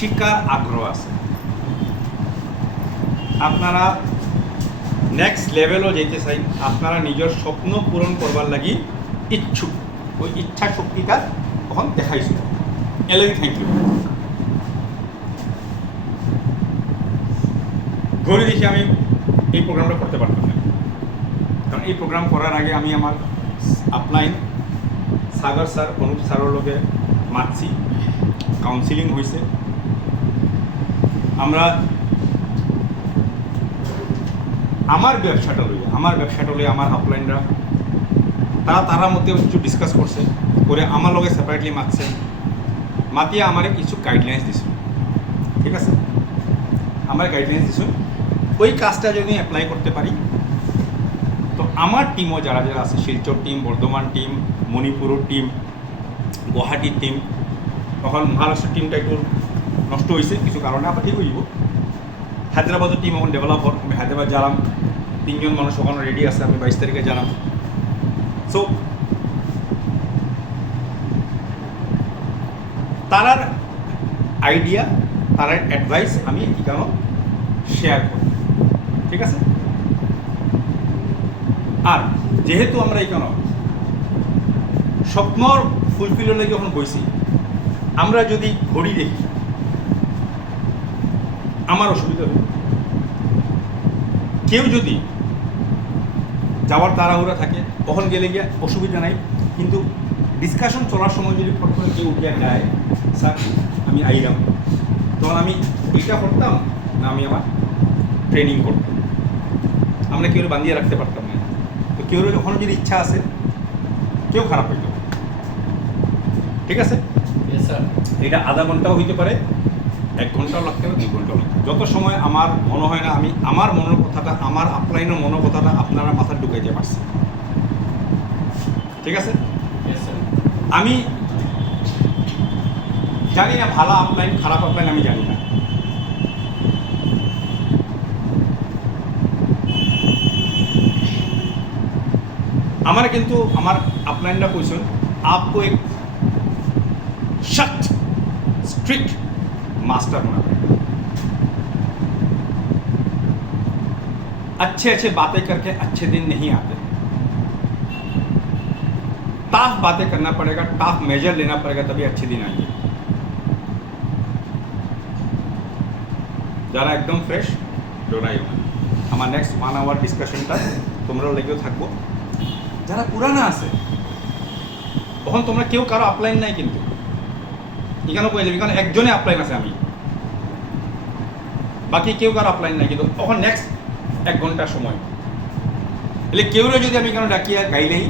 শিকার আগ্রহ আছে, আপনারা নেক্সট লেভেলও যেতে চাই, আপনারা নিজের স্বপ্ন পূরণ করবার লাগি ইচ্ছুক, ওই ইচ্ছা শক্তিটা তখন দেখাইছিল। এলাকি থ্যাংক ইউ। ঘড়ি দেখে আমি এই প্রোগ্রামটা করতে পারতাম না, কারণ এই প্রোগ্রাম করার আগে আমি আমার আপলাইন সাগর স্যার, অনুপ স্যারের লগে মাতছি, কাউন্সিলিং হয়েছে। আমরা আমার ব্যবসাটা লই আমার আপলাইনরা তারা মধ্যে কিছু ডিসকাস করছে, করে আমার লগে সেপারেটলি মাতছে, মাতিয়ে আমারে কিছু গাইডলাইন্স দিছিল। ঠিক আছে, আমার গাইডলাইন্স দিছিল, ওই কাজটা যদি অ্যাপ্লাই করতে পারি তো আমার টিমও যারা যারা আছে, শিলচর টিম, বর্ধমান টিম, মণিপুরের টিম, গুয়াহাটির টিম, তখন মহারাষ্ট্রের টিমটা একটু নষ্ট হয়েছে কিছু কারণে, আবার ঠিক হয়ে যাব। হায়দ্রাবাদের টিম এখন ডেভেলপ হন, আমি হায়দ্রাবাদ জানাম, 3 জন মানুষ ওখানে রেডি আছে, আমি 22 তারিখে জানাম। সো তারার আইডিয়া, তারার অ্যাডভাইস আমি এখানে শেয়ার করি। ঠিক আছে, আর যেহেতু আমরা এখানে স্বপ্নর ফুলফিলের লাগে যখন বইছি, আমরা যদি ঘড়ি দেখি আমার অসুবিধা হবে। কেউ যদি যাওয়ার তাড়াহুড়া থাকে তখন গেলে গিয়ে অসুবিধা নাই, কিন্তু ডিসকাশন চলার সময় যদি ফট করে কেউ উঠিয়া যায়, স্যার আমি আইলাম, তখন আমি এইটা করতাম না আমি আমার ট্রেনিং করতাম, আমরা কেউ বান্ধিয়ে রাখতে পারতাম না। তো কেউ যখন যদি ইচ্ছা আছে, কেউ খারাপ হইত। ঠিক আছে, এটা আধা ঘন্টাও হইতে পারে, 1 ঘন্টাও লাগতে পারে, 2 ঘন্টাও লাগতে পারে। যত সময় আমার মনে হয় না আমি আমার মনের কথাটা, আমার আপলাইনের মনের কথাটা আপনারা মাথায় ঢুকাইতে পারছি। ঠিক আছে, আমি জানি না ভালো আপলাইন খারাপ আপলাইন আমি জানি না। আমার কিন্তু আমার আপলাইনরা কইছেন आपको एक सख्त स्ट्रिक्ट मास्टर होना पड़ेगा, अच्छे अच्छे बातें करके अच्छे दिन नहीं आते, टफ बातें करना पड़ेगा, टफ मेजर लेना पड़ेगा, तभी अच्छे दिन आएंगे। যারা একদম ফ্রেশ ডোনাই আমার নেক্সট 1 আওয়ার ডিসকাশনটা তোমরাও লেগেও থাকবো। যারা পুরানা আছে তখন তোমরা কেউ কারো আপলাইন নাই, কিন্তু এখানে কয়ে যাবে কারণ একজনে আপলাইন আছে, আমি বাকি কেউ কারো আপলাইন নাই, কিন্তু তখন নেক্সট 1 ঘন্টার সময় এলে কেউরে যদি আমি কেন ডাকিয়া গাইলেই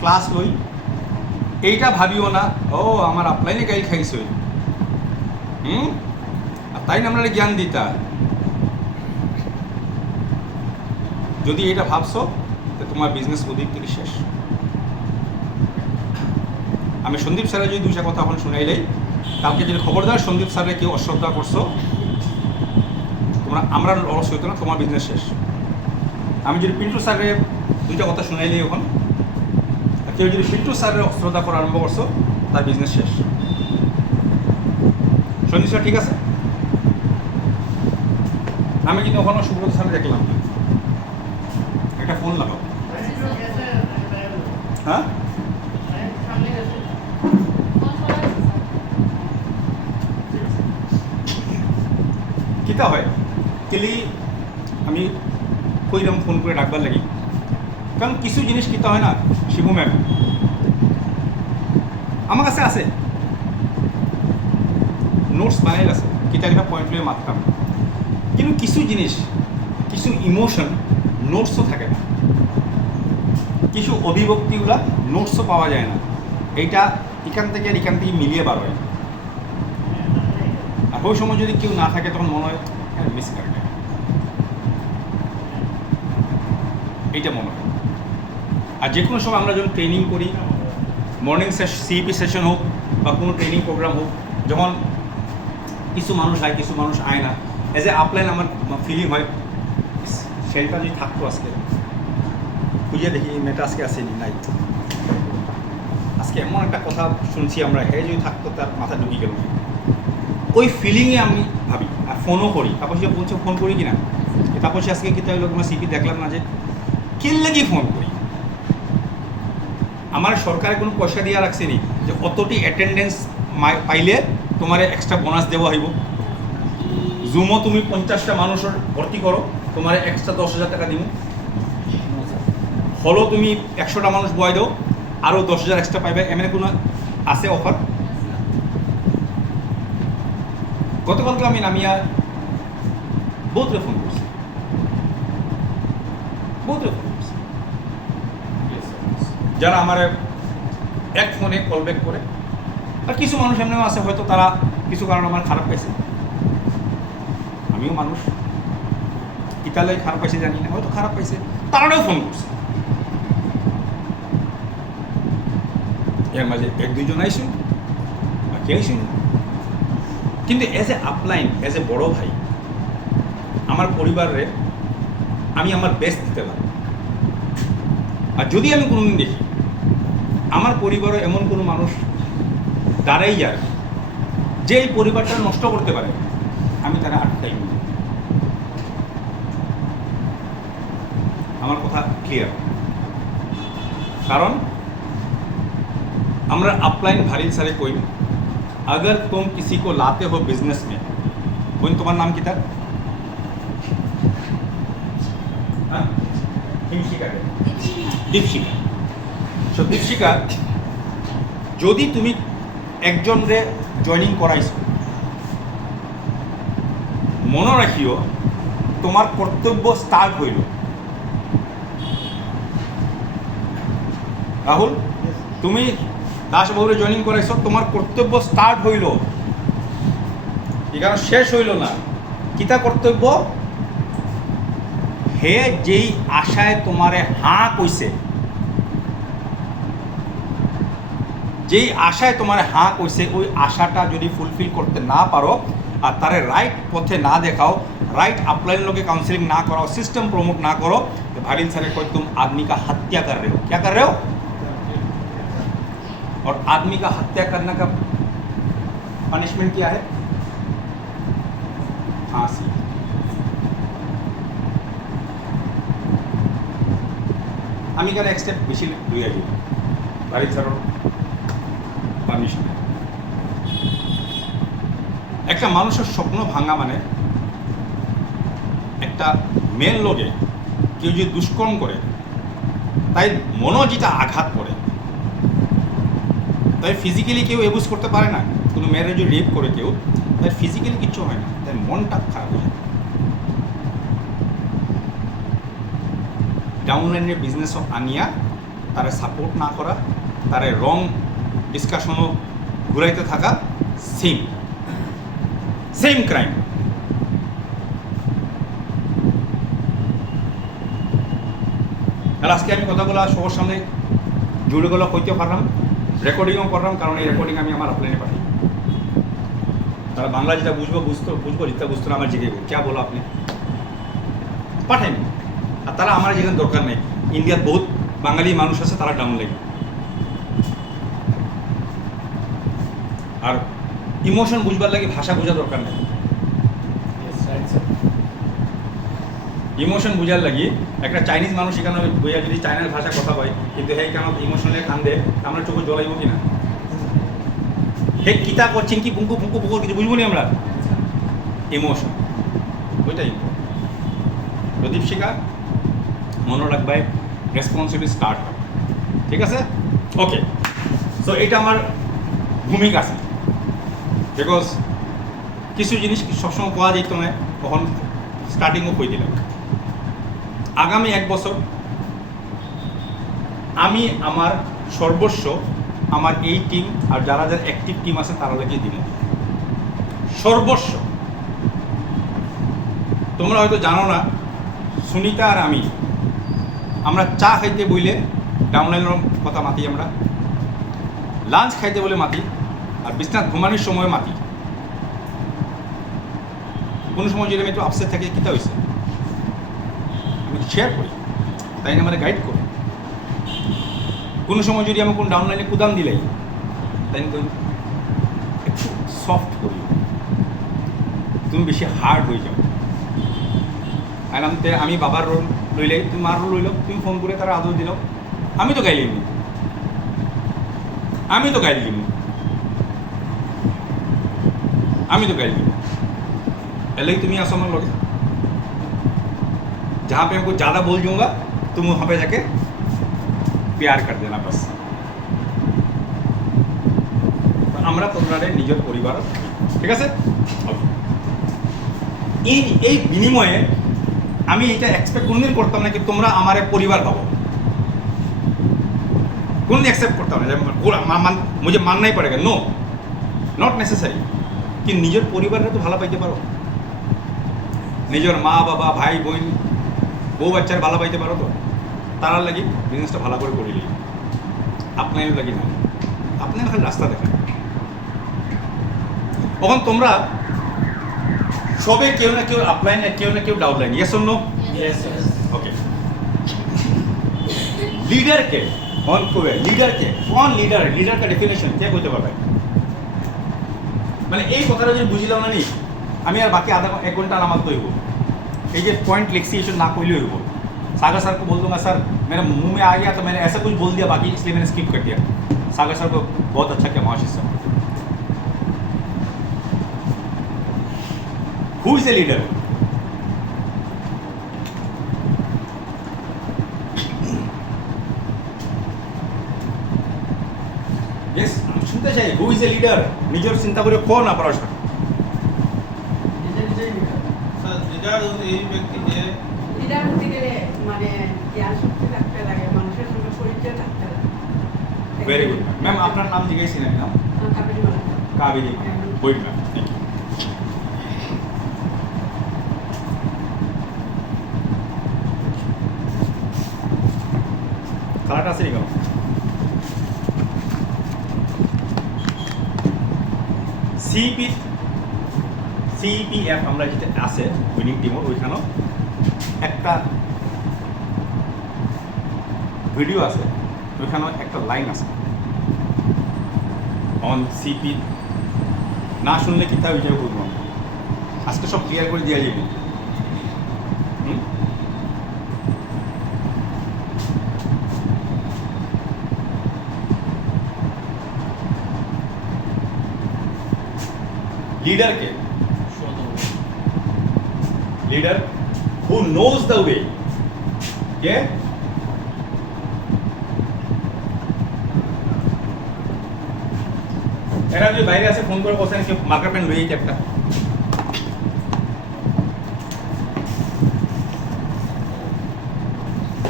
ক্লাস লই, এইটা ভাবিও না ও আমার আপলাইনে গাইল খাইছে, আর তাই না আমরা জ্ঞান দিতা। যদি এটা ভাবছো তো তোমার বিজনেস ওদিক থেকে শেষ। আমি সন্দীপ স্যারের যদি 2টা কথা এখন শুনাইলেই, কালকে যদি খবরদার সন্দীপ স্যারে কেউ অশ্রদ্ধা করছো, তোমরা আমরা লস হইতো না, তোমার বিজনেস শেষ। আমি যদি পিন্টু স্যারের 2টা কথা শুনাইলেই এখন, কেউ যদি পিন্টু স্যারের অশ্রদ্ধা করা আরম্ভ করছো, তার বিজনেস শেষ। সন্দীপ স্যার ঠিক আছে, আমি কিন্তু ওখানে সুব্রত স্যার দেখলাম না, একটা ফোন লাগাও। হ্যাঁ কিতা হয় কেলি আমি কইলাম ফোন করে ডাকবার লাগি, কারণ কিছু জিনিস কিতা হয় না শিবু ম্যাম আমার কাছে আছে, নোটস বানাইল আছে, কিতা কিতা পয়েন্ট লয়ে মারতাম, কিন্তু কিছু জিনিস কিছু ইমোশন নোটসও থাকে না, কিছু অভিব্যক্তিগুলা নোটসও পাওয়া যায় না, এইটা এখান থেকে আর এখান থেকে মিলিয়ে বার হয়। আর ওই সময় যদি কেউ না থাকে তখন মনে হয় মিস করে যায়, এইটা মনে হয়। আর যে কোনো সময় আমরা যখন ট্রেনিং করি, মর্নিং সিইপি সেশন হোক বা কোনো ট্রেনিং প্রোগ্রাম হোক, যখন কিছু মানুষ আয় কিছু মানুষ আয় না, এজ এ আপলাইন আমার ফিলিং হয় সেলটা যদি থাকতো আজকে, খুঁজে দেখি মেয়েটা আজকে আসেনি, নাই, আজকে এমন একটা কথা শুনছি আমরা, হে যদি থাকতো তার মাথা ঢুকি গেল, ওই ফিলিংয়ে আমি ভাবি আর ফোনও করি। তারপর সে বলছে ফোন করি কিনা, তারপর সে আজকে কিন্তু হলো তোমার সিপি দেখলাম না যে কিনলে কি ফোন করি। আমার সরকারে কোনো পয়সা দিয়ে রাখছেনি যে অতটি অ্যাটেন্ডেন্স পাইলে তোমার এক্সট্রা বোনাস দেওয়া হইব। জুমও তুমি 50টা মানুষের ভর্তি করো, তোমার এক্সট্রা 10,000 টাকা দিব। হলো তুমি 100টা মানুষ বয় দাও, আরও 10,000 এক্সট্রা পাইবে। এমনি কোনো আছে অফার? গতকালকে আমি নামিয়া বহুতরে ফোন করছি, বহুতরে ফোন করছি, যারা আমার এক ফোনে কল ব্যাক করে। আর কিছু মানুষ এমনিও আছে হয়তো তারা কিছু কারণে আমার খারাপ পাইছে, আমিও মানুষ, ইতালাই খারাপ পাইছে জানি না, হয়তো খারাপ পাইছে, তারাও ফোন করছে। এর মাঝে 1-2 জন আইসুন, বাকি আইসুন। কিন্তু as a upline, as a বড় ভাই, আমার পরিবারে আমি আমার বেস্ট দিতে পারি। আর যদি আমি কোনোদিন দেখি আমার পরিবারে এমন কোনো মানুষ দাঁড়াই যায় যে এই পরিবারটা নষ্ট করতে পারে, আমি তারা আটকাই। আমার কথা ক্লিয়ার? কারণ আমরা अपलाइन भारी सारे कोई अगर तुम किसी को लाते हो बिजनेस में, बोल तुम्हारा नाम कितना? দীপশিকা। সো দীপশিকা, যদি তুমি একজনরে জয়নিং করাইছো, মনে রাখিও তোমার কর্তব্য স্টার্ট হইল। রাহুল, তুমি দাসবাবুরে জয়নিং করাইছো, তোমার কর্তব্য স্টার্ট হইল, এখানে শেষ হইল না। কিতা কর্তব্য? হে যেই আশায় তোমারে হাঁ কইছে, যেই আশায় তোমার হাঁ কইছে, ওই আশাটা যদি ফুলফিল করতে না পারো আর তারে রাইট পথে না দেখাও, राइट अपलाइन लोग काउंसलिंग ना कराओ, सिस्टम प्रमोट ना करो, तो भारिल सर कोई तुम आदमी का हत्या कर रहे हो। क्या कर रहे हो? और आदमी का हत्या करने का पनिशमेंट क्या है? फांसी। আমি কেন এক স্টেপ বেশি লইয়া যাই ভারিল স্যার পানিশমেন্ট। একটা মানুষের স্বপ্ন ভাঙা মানে একটা মেন লোকে কেউ যদি দুষ্কর্ম করে তাই মনও যেটা আঘাত করে, তাই ফিজিক্যালি কেউ অ্যাবিউজ করতে পারে না। কোনো মেয়েরা যদি রেপ করে কেউ, তাই ফিজিক্যালি কিচ্ছু হয় না, তাই মনটা খারাপ হয়ে যায়। ডাউনলাইনের বিজনেসও আনিয়া তারা সাপোর্ট না করা, তারা রং ডিসকাশনও ঘুরাইতে থাকা, সেম সেম ক্রাইম। আর আজকে আমি কথাগুলো সবার সামনে জুড়েগুলো কইতে পারলাম, রেকর্ডিংও করলাম, কারণ এই রেকর্ডিং আমি আমার আপলাইনে পাঠাই। তারা বাংলা যেটা বুঝবো যেটা বুঝতো না আমার জিজ্ঞেস ক্যা বলো আপনি, পাঠাইনি। আর তারা আমার যেখানে দরকার নেই। ইন্ডিয়ার বহুত বাঙালি মানুষ আছে, তারা ডাউনলাইন। আর ইমোশন বুঝবার লাগে ভাষা বোঝা দরকার নেই। ইমোশন বুঝার লাগি একটা চাইনিজ মানুষ এখানে বইয়া যদি চাইনার ভাষা কথা কয়, কিন্তু হে কেন ইমোশনে কান্দে, আমরা চোখে জ্বলাইব কিনা? হে কিতা করছেন কি পুঙ্কু পুঙ্কু পুকুর কিছু বুঝবো নি আমরা? ইমোশন ওইটাই। প্রদীপ শিখা মনে রাখবাই, রেসপন্সিবিলিটি স্টার্ট হয়। ঠিক আছে? ওকে, সো এটা আমার ভূমিকা আছে। বিকজ কিছু জিনিস সবসময় পাওয়া যেত না, তখন স্টার্টিংও কই দিলাম। আগামী 1 বছর আমি আমার সর্বস্ব আমার এই টিম আর যারা যারা অ্যাক্টিভ টিম আছে তারা লাগিয়ে দিব সর্বস্ব। তোমরা হয়তো জানো না, সুনিতা আর আমরা চা খাইতে বইলে ডাউনলাইনের কথা মাতি, আমরা লাঞ্চ খাইতে বলে মাতি, আর বিছনাথ ঘুমানোর সময় মাতি। কোনো সময় যদি আমি একটু আপসেট থাকি, কীটা হয়েছে আমি শেয়ার করি, তাই না আমার গাইড করি। কোনো সময় যদি আমি কোনো ডাউনলাইনে কুদাম দিলাই, তাই একটু সফট করি, তুমি বেশি হার্ড হয়ে যাও। আইলামতে আমি বাবার রোল লইলে তুমি মার রোল লইল, তুমি ফোন করে তারা আদর দিল, আমি তো গাইলিম, আমি তো गाइड दी, पहले ही तुम्हें आसमान लोगे, जहाँ पे हमको ज़्यादा बोल दूँगा तुम वहाँ पे जाके प्यार कर देना बस। আমরা তোমাদের নিজের পরিবার, ঠিক আছে? এই বিনিময়ে আমি এটা এক্সপেক্ট কোনদিন করতাম না কি তোমরা আমার পরিবার ভাবো, কোনদিন एक्सेप्ट करता हूँ मुझे मानना ही पड़ेगा, नो नॉट नेसेसरी कि निजर परिवार तो भाला पाइते पारो, निजर माँ बाबा भाई बोन बो बच्चार भाला पाइते पारो, तो तारार लगी बिजनेसटा भाला करे करिले आपनार लगी ना, आपनार खाली रास्ता देखा তখন তোমরা সবে কেউ না কেউ আপলাইন কেউ না কেউ downline, yes or no? Yes okay. Leader के कौन को है, लीडर के कौन लीडर है, लीडर का डेफिनेशन क्या কইতে পারবে? মানে এই কথাটা যদি বুঝিলাম না নি আমি আর বাকি আধা এক ঘন্টা নামাজ তো হইব, এই যে পয়েंट लिखছি এসব না কইলেও হইব। सागर सर को बोल दूंगा सर मेरे मुंह में आ गया तो मैंने ऐसा कुछ बोल दिया बाकी इसलिए मैंने स्किप कर दिया। सागर सर को बहुत अच्छा किया महाशिष sir. Who is a leader? Yes, শুনতে চাই who is a leader? নিজের চিন্তা করে কোন না প্রশ্ন। স্যার লিডার এই ব্যক্তি যে লিডার হতে গেলে মানে জ্ঞান শক্তি থাকতে লাগে, মানুষের সঙ্গে পরিচয় থাকতে লাগে। ভেরি গুড ম্যাম, আপনার নাম জিজ্ঞাসা না নাম? Kaveri Mala. Kaveri good ma'am, thank you. খালাটা আছে কেন? সিপিএফ আমরা যেটা আছে উইনিং টিমর ওইখানেও একটা ভিডিও আছে, ওইখানেও একটা লাইন আছে অন সিপি, না শুনলে কিতাব এটাও বুঝবো আজকে সব ক্লিয়ার করে দিয়ে যাবে। लीडर के leader who knows the way, के এরা যদি বাইরে আসে ফোন করে বসেন কি মার্কার পেন লইতে একটা,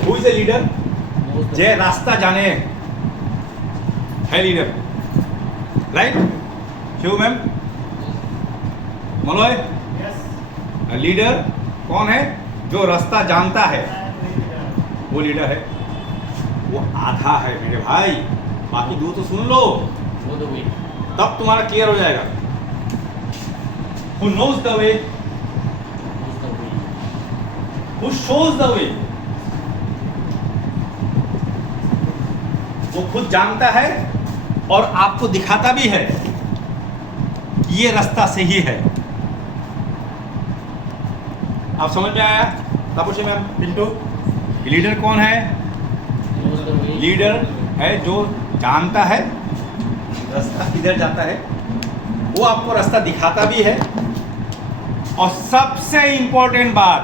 who is a leader? যে রাস্তা জানে है लीडर, राइट? शिव मैम मनोय, लीडर कौन है? जो रास्ता जानता है वो लीडर है, वो आधा है मेरे भाई, बाकी दो तो सुन लो तब तुम्हारा क्लियर हो जाएगा। Who knows the way? Who shows the way? वो खुद जानता है और आपको दिखाता भी है कि ये रास्ता सही है। आप समझ में आया? तापुशी मैम, पिंटू, लीडर कौन है? लीडर है जो जानता है रास्ता किधर जाता है, वो आपको रास्ता दिखाता भी है। और सबसे इंपॉर्टेंट बात,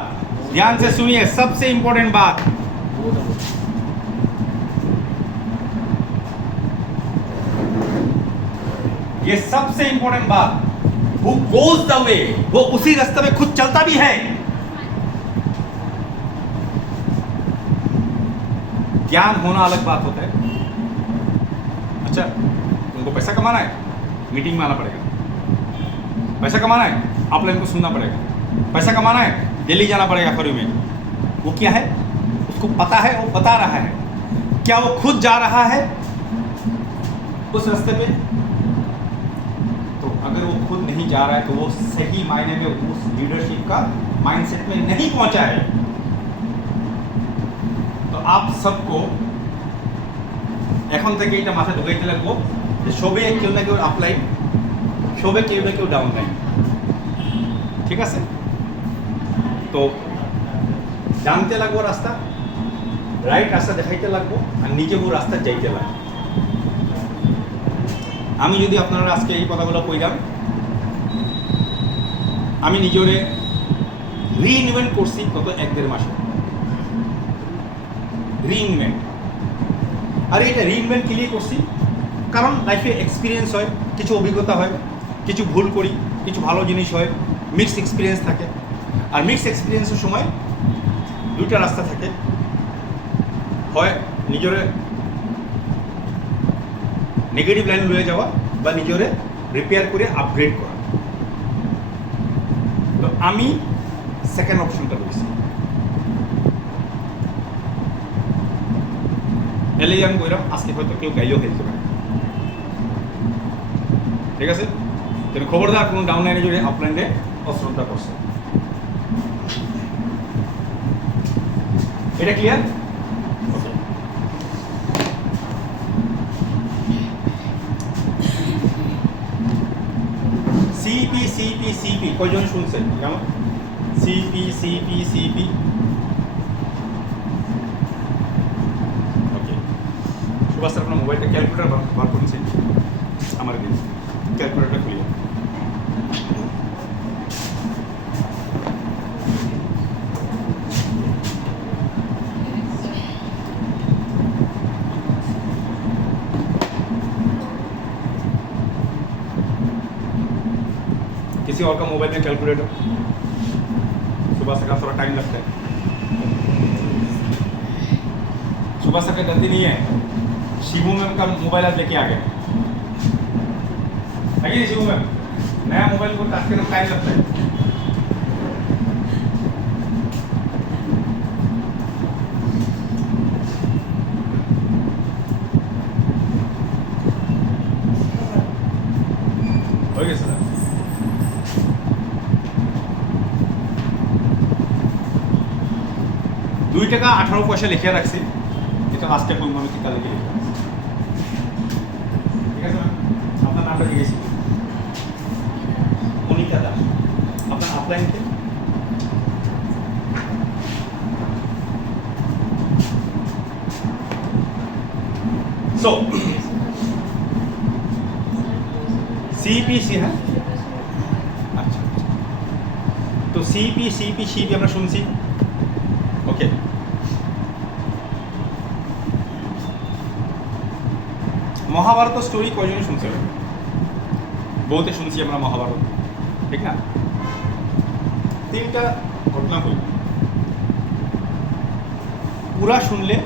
ध्यान से सुनिए, सबसे इंपॉर्टेंट बात, ये सबसे इंपॉर्टेंट बात, who goes the way, वो उसी रास्ते में खुद चलता भी है। ज्ञान होना अलग बात होता है। अच्छा, उनको पैसा कमाना है, मीटिंग में आना पड़ेगा। पैसा कमाना है, ऑफलाइन को सुनना पड़ेगा। पैसा कमाना है, दिल्ली जाना पड़ेगा फरी में। वो क्या है, उसको पता है, वो बता रहा है। क्या वो खुद जा रहा है उस रास्ते पे? तो अगर वो खुद नहीं जा रहा है तो वो सही मायने में उस लीडरशिप का माइंडसेट में नहीं पहुंचा है। तो आप सबको এখন থেকে এটা মাথায় ঢুকাইতে লাগবো যে সবে কেউ না কেউ আপলাইন, সবে কেউ না কেউ ডাউনলাইন, ঠিক ঠিক আছে? তো জানতে লাগবো রাস্তা, রাইট রাস্তা দেখাইতে লাগবো, আর নিজেও রাস্তা যাইতে লাগবো। আমি যদি আপনারা আজকে এই কথাগুলো কইলাম, আমি নিজেরে রিইনভেন্ট করছি গত 1-1.5 মাসে। রিইনভেন্ট, আর এটা রিইনভেন্ট কি লিয়ে করছি? কারণ লাইফে এক্সপিরিয়েন্স হয়, কিছু অভিজ্ঞতা হয়, কিছু ভুল করি, কিছু ভালো জিনিস হয়, মিক্সড এক্সপিরিয়েন্স থাকে। আর মিক্সড এক্সপিরিয়েন্সের সময় দুইটা রাস্তা থাকে, হয় নিজের নেগেটিভ লাইন লয়ে যাওয়া বা নিজেরে রিপেয়ার করে আপগ্রেড করা। তো আমি সেকেন্ড অপশনটা রয়েছি। এলেই আমি কইলাম আজকে হয়তো কেউ গাইলেও খেলতে পারে, ঠিক আছে? কিন্তু খবরদার কোনো ডাউন লাইনে যদি আপলাইনে অশ্রদ্ধা করছে। এটা ক্লিয়ার? সিপি সিপি সিপি কয়জন শুনছেন? কেমন সিপি সিপি সিপি? ওকে, সুভাষ স্যার আপনার মোবাইলটা ক্যালকুলেটার বার করছেন, আমার দিন ক্যালকুলেটারটা খুলিয়ে। किसी और का मोबाइल में कैलकुलेटर? सुबह से का थोड़ा टाइम लगता है, सुबह से का जल्दी नहीं है। शिबू मैम का मोबाइल आज लेके आ गए है कि शिबू मैम? नया मोबाइल को टास्क करने में टाइम लगता है। हो गया सर? 2 টাকা 18 পয়সা লিখে রাখছি, এটা লাস্টে কোন আমি কিতা লিখে রাখছি, ঠিক আছে? আপনার নামটা জিজ্ঞেস মনিকা দাস, আপনার আপলাইন কে? সো সিপিসি, হ্যাঁ আচ্ছা, তো সিপি সিপি সিপি আমরা শুনছি, ওকে। মহাভারত স্টোরি কয়জনে শুনছে? বহুতে শুনছি আমরা মহাভারত, ঠিক না? 3টা ঘটনা বলি, পুরা শুনলে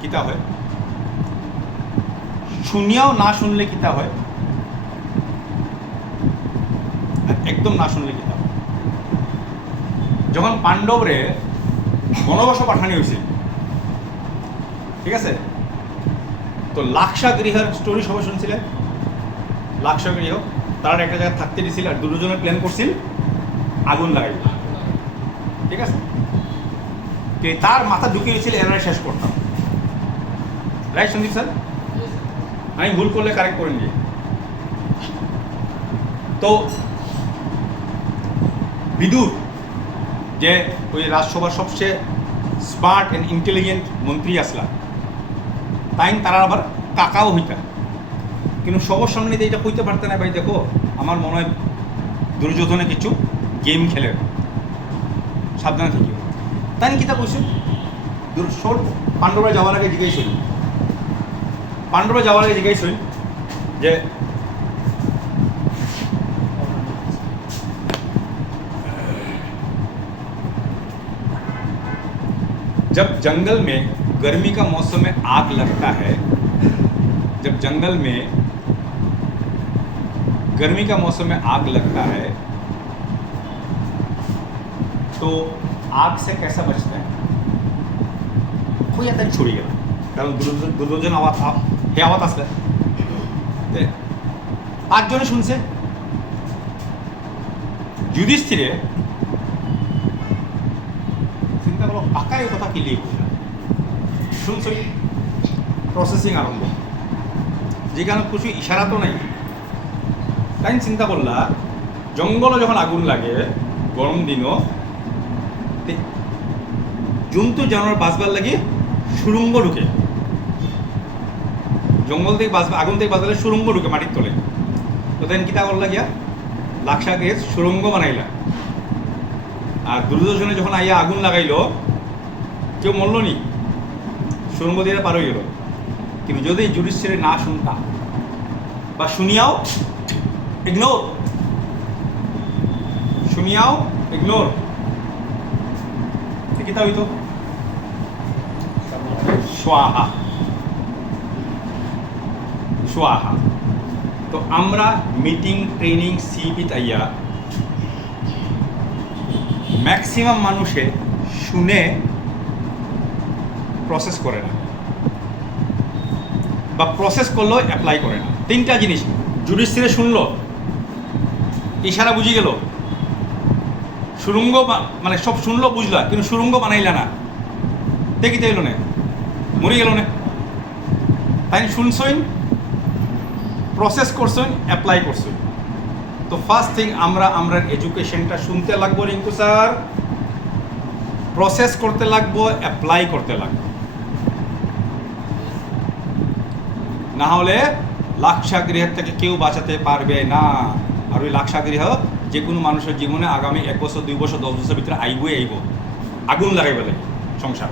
কিতা হয়, শুনিয়াও না শুনলে কিতা হয়, আর একদম না শুনলে কিতা হয়। যখন পাণ্ডবরে বনবাস পাঠানো হয়েছিল, ঠিক আছে, তো লাক্ষা গৃহের স্টোরি সবাই শুনছিলেন। লাক্ষা গৃহ তারা একটা জায়গায় থাকতে দিয়েছিল, আর দুজনের প্ল্যান করছিল আগুন লাগাই, ঠিক আছে? তার মাথা ঢুকিয়ে দিয়েছিল এনারা শেষ করতাম, রাইট সন্দীপ স্যার? আমি ভুল করলে কারেক্ট করেন দিয়ে। তো বিদুর যে ওই রাজসভার সবচেয়ে স্মার্ট অ্যান্ড ইন্টেলিজেন্ট মন্ত্রী আসলা, তাই তারা আবার কাকাও হইতা, কিন্তু সবার সামনে দিয়ে এটা কইতে পারতে না, ভাই দেখো আমার মনে হয় দুর্যোধনে কিছু গেম খেলে, সাবধানে থাকিও। তাই কিতা কইছে? পাণ্ডবরা যাওয়ার আগে জিজ্ঞাসা, পাণ্ডবরা যাওয়ার আগে জিজ্ঞাসা যে जब जंगल में गर्मी का मौसम में आग लगता है, जब जंगल में गर्मी का मौसम में आग लगता है तो आग से कैसा बचता है? कोई आता छोड़ी गया, कारण दुर्योधन आवाज हे आवाज असले 5 জনে শুনছে। যুধিষ্ঠিরে চিন্তা করো পাকায় কথা কি লিয়ে শুনছো, প্রসেসিং আরম্ভ, যেখানে কিছু ইশারা তো নাই। তাই চিন্তা করলা জঙ্গলে যখন আগুন লাগে গরম দিনও জন্তু জানোয়ার বাঁচবার লাগে সুড়ঙ্গ ঢুকে, জঙ্গল থেকে বাঁচবে, আগুন থেকে বাঁচলে সুড়ঙ্গ ঢুকে মাটির তলে। তো দেন কিতা করলা গিয়া লাকসা গেছ সুড়ঙ্গ বানাইলা। আর দুর্যোধনে যখন আইয়া আগুন লাগাইলো কেউ মরল নি, সুড়ঙ্গ দিয়ে পার হয়ে গেল। কিন্তু যদি যুধিষ্ঠির না শুনতা বা শুনিয়াও ইগনোর, শুনিয়াও ইগনোর, কিতা হইতো স্বাহা স্বাহা। তো আমরা মিটিং ট্রেনিং সিপি তাইয়া ম্যাক্সিমাম মানুষে শুনে প্রসেস করে না, বা প্রসেস করলেও অ্যাপ্লাই করে না। তিনটা জিনিস, যুধিষ্ঠিরে শুনলো, ইশারা বুঝি গেল, সুড়ঙ্গ মানে সব শুনলো বুঝলা, কিন্তু সুড়ঙ্গ বানাইলা না, দেখিতে এলো না, মরে গেল না। তাই শুনছইন, প্রসেস করছইন, অ্যাপ্লাই করছইন। তো ফার্স্ট থিং আমরা এডুকেশনটা শুনতে লাগবো রিঙ্কু স্যার, প্রসেস করতে লাগবো, অ্যাপ্লাই করতে লাগবো। না হলে লাক্ষাগৃহের থেকে কেউ বাঁচাতে পারবে না। আর ওই লাক্ষাগৃহ যে কোনো মানুষের জীবনে আগামী 1 বছর 2 বছর 10 বছর ভিতরে আইবই আইব, আগুন লাগাইবে লাগে সংসার।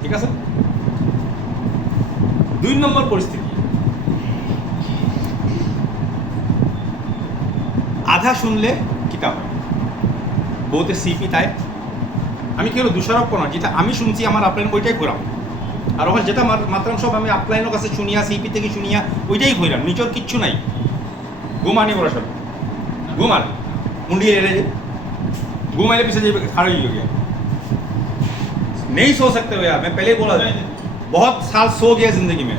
ঠিক আছে। 2 নম্বর পরিস্থিতি, আধা শুনলে কিতা হয়, বহুতে সিপি তাই। আমি কেউ দোষারোপ করো না, যেটা আমি শুনছি আমার আপলাইন ওইটাই ঘোরাম। আর ওখানে যেটা মাত্রাম সব আমি আপলাইনের কাছে শুনিয়া, সিপি থেকে শুনিয়া ওইটাই ঘোরাম, নিজের কিচ্ছু নাই। ঘুমানি ওরা সব ঘুমান মুন্ডি এলে घुमाइले पीछे जाइए खड़ा ही हो गया, नहीं सो सकते हो यार। मैं पहले ही बोला बहुत साल सो गया जिंदगी में,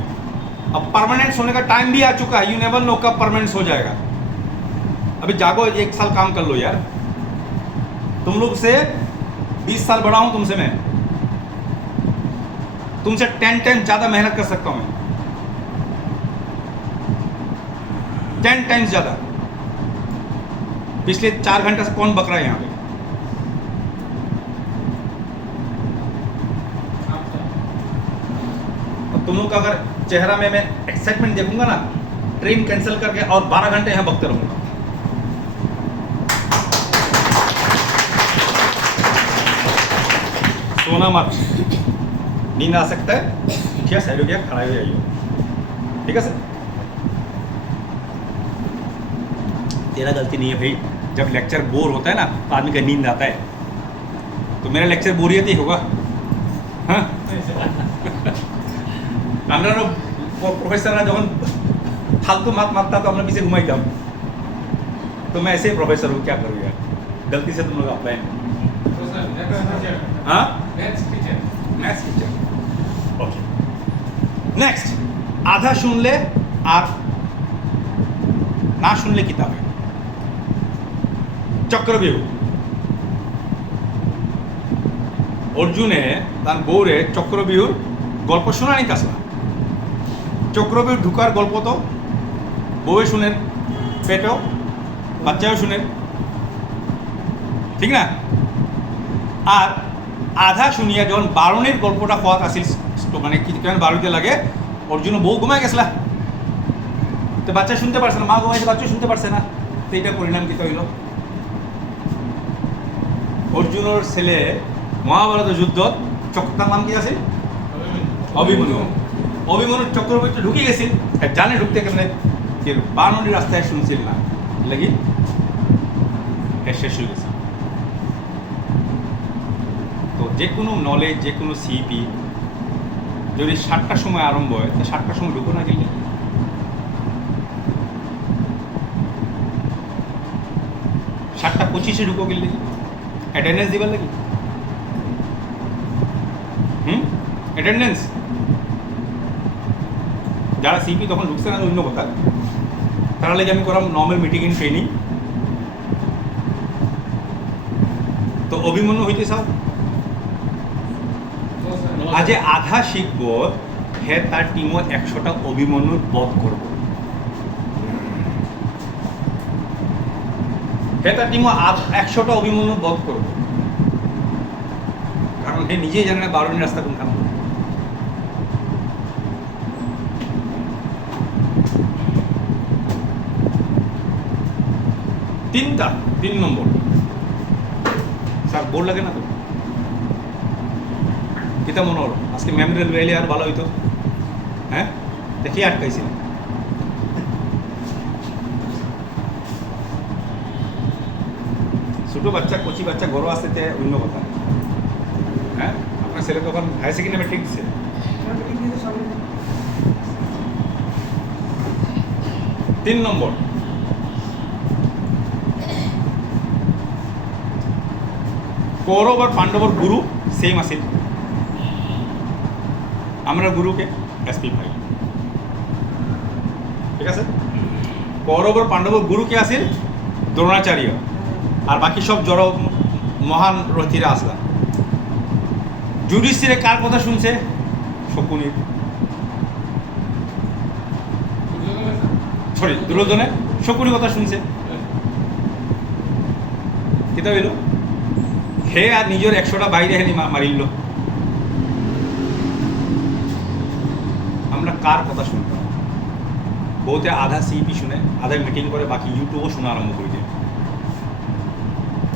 अब परमानेंट सोने का टाइम भी आ चुका है। यू नेवर नो कब परमानेंट सो जाएगा। अभी जागो, 1 साल काम कर लो यार। तुम लोग से 20 साल बड़ा हूं, तुमसे मैं, तुमसे 10 टाइम ज्यादा मेहनत कर सकता हूं मैं, 10 टाइम्स ज्यादा। पिछले 4 घंटे से कौन बक रहा है यहाँ पे? तुम लोग का अगर चेहरा में मैं एक्साइटमेंट देखूंगा ना, ट्रेन कैंसिल करके और 12 घंटे यहाँ बकते रहूंगा। सोना मत, नींद आ सकता है, क्या साइड हो गया, खड़ा हो जाइए, ठीक है सर। तेरा गलती नहीं है भाई, जब लेक्चर बोर होता है ना तो आदमी का नींद आता है, तो मेरा लेक्चर बोरियत ही होगा। हाँ আমরা প্রফেসররা যখন फालतू मात मारता तो हम लोग पीछे घुमाई, तो मैं ऐसे ही प्रोफेसर हूँ, क्या करूँ यार, गलती से तुम लोग अप्लाई। हाँ मैथ्स टीचर, ओके। नेक्स्ट, आधा শুনলে আর না শুনলে কি হবে? চক্রব্যূহ। অর্জুনে তার বউরে চক্রব্যূহর গল্প শোনা নিতে আসলা। চক্রব্যূহ ঢুকার গল্প তো বউয়ে শুনেন, পেটেও বাচ্চাও শুনেন, ঠিক না? আর আধা শুনিয়া যখন বারণের গল্পটা হওয়াত আসিল, মানে কি কেমন বারুতে লাগে, অর্জুন বউ ঘুমায় গেছলা, তো বাচ্চা শুনতে পারছে না, মা ঘুমাইছে, বাচ্চা শুনতে পারছে না, তো এইটা পরিণাম কি হইল? অর্জুনের ছেলে মহাভারত যুদ্ধ তার নাম কি আছে? অভিমন্যু। অভিমন্যুর চক্রবর্তী ঢুকে গেছিল, জানে ঢুকতে কেমনে, বারণের রাস্তায় শুনছিল না, লাগি শেষ হয়ে গেছে। তো যে কোনো নলেজ, যে কোনো সিপি যদি 7টার সময় আরম্ভ হয়, তো 7টার সময় ঢুকো না গেলে 7:25 ঢুকো গেলে অ্যাটেন্ডেন্স দিবার লাগে। অ্যাটেন্ডেন্স যারা সিপি তখন ঢুকছে না অন্য কথা, তারা লাগে আমি করাম নর্মাল মিটিং ইন ট্রেনিং। তো অভিমন্যু হইতে চাও, আজ আধা শিখব, হে তার টিমও 100টা অভিমন্যুর বধ করব হে তার টিমও 100টা অভিমন্যুর বধ করব কারণ হে নিজেই জানে না বারণের রাস্তা কোনখানে। তিন নম্বর স্যার বোর্ড লাগে না তো কিতা মনে হলো আজকে মেমোরিয়াল র্যালি আর ভালো হইতো হ্যাঁ দেখি আটকাইছিল ছোটো বাচ্চা কচি বাচ্চা ঘরও আসতে অন্য কথা হ্যাঁ আপনার ছেলে তখন হায়ার সেকেন্ডারি মেট্রিক দিচ্ছে 3 নম্বর কৌরব আর পাণ্ডবর গুরু সেম আছিল আমরা গুরুকে এসপি ভাই ঠিক আছে কৌরব আর পাণ্ডবর গুরু কে আছিল দ্রোণাচার্য আর বাকি সব জড় মহান রথীরা আসলা যুধিষ্ঠিরে কার কথা শুনছে শকুনির সরি দুর্যোধনের শকুনির কথা শুনছে কিতা হইল হে আর নিজের 100টা বাইরে হেনি মারিল আমরা কার কথা শুনতাম বহুতে আধা সিপি শুনে আধা মিটিং করে বাকি ইউটিউবও শোনা আরম্ভ করে দেয়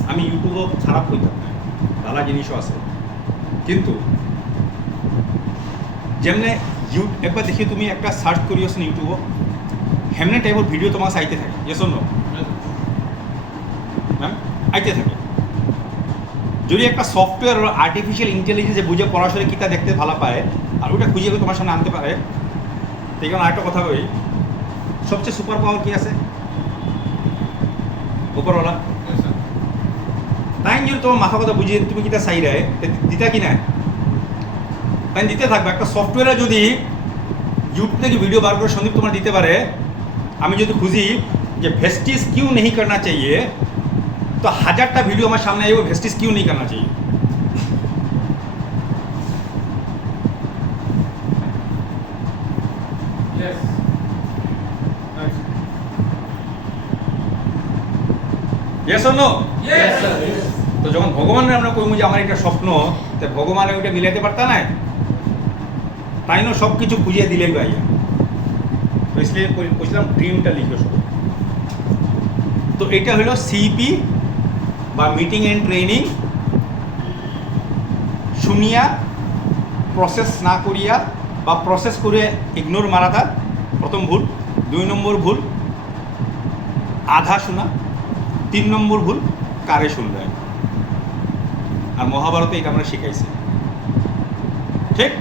আমি ইউটিউবও খারাপ করতাম না ভালো জিনিসও আছে কিন্তু যেমনে একবার দেখি তুমি একটা সার্চ করিওস না ইউটিউবও হেমনে টাইপের ভিডিও তোমার আইতে থাকে ইয়েস অর নো ম্যাম আইতে থাকে যদি একটা সফটওয়্যার আর্টিফিশিয়াল ইন্টেলিজেন্সে বুঝে পড়াশোনা কিতা দেখতে ভালো পায় আর ওটা খুঁজে তোমার সামনে আনতে পারে তো এখানে আরেকটা কথা বলি সবচেয়ে সুপার পাওয়ার কি আছে উপরওয়ালা তাই যদি তোমার মাথা কথা বুঝিয়ে তুমি কিতা চাই রায় দিতা কি না তাই দিতে থাকবে একটা সফটওয়্যারে যদি ইউটিউব থেকে ভিডিও বার করে সন্দীপ তোমার দিতে পারে আমি যদি খুঁজি যে ভেস্টিজ কিউ नहीं करना चाहिए तो 1000টা ভিডিও আমার সামনে আইব ভেস্টিজ কিউ नहीं करना चाहिए Yes or no? Yes, sir. তো যখন ভগবানের আমরা কইমু যে আমার একটা স্বপ্ন তো ভগবানে ওইটা মিলাইতে পারতা না তাই না সব কিছু বুঝিয়ে দিলেই ভাই তো इसलिए বলছিলাম ড্রিমটা লিখো সব তো এটা হলো সিপি বা মিটিং এন্ড ট্রেনিং শুনিয়া প্রসেস না করিয়া বা প্রসেস করে ইগনোর মারাটা প্রথম ভুল 2 নম্বর ভুল আধা শোনা 3 নম্বর ভুল কারে শুনবে আর মহাভারতে এটা আমরা শিখাইছি ঠিক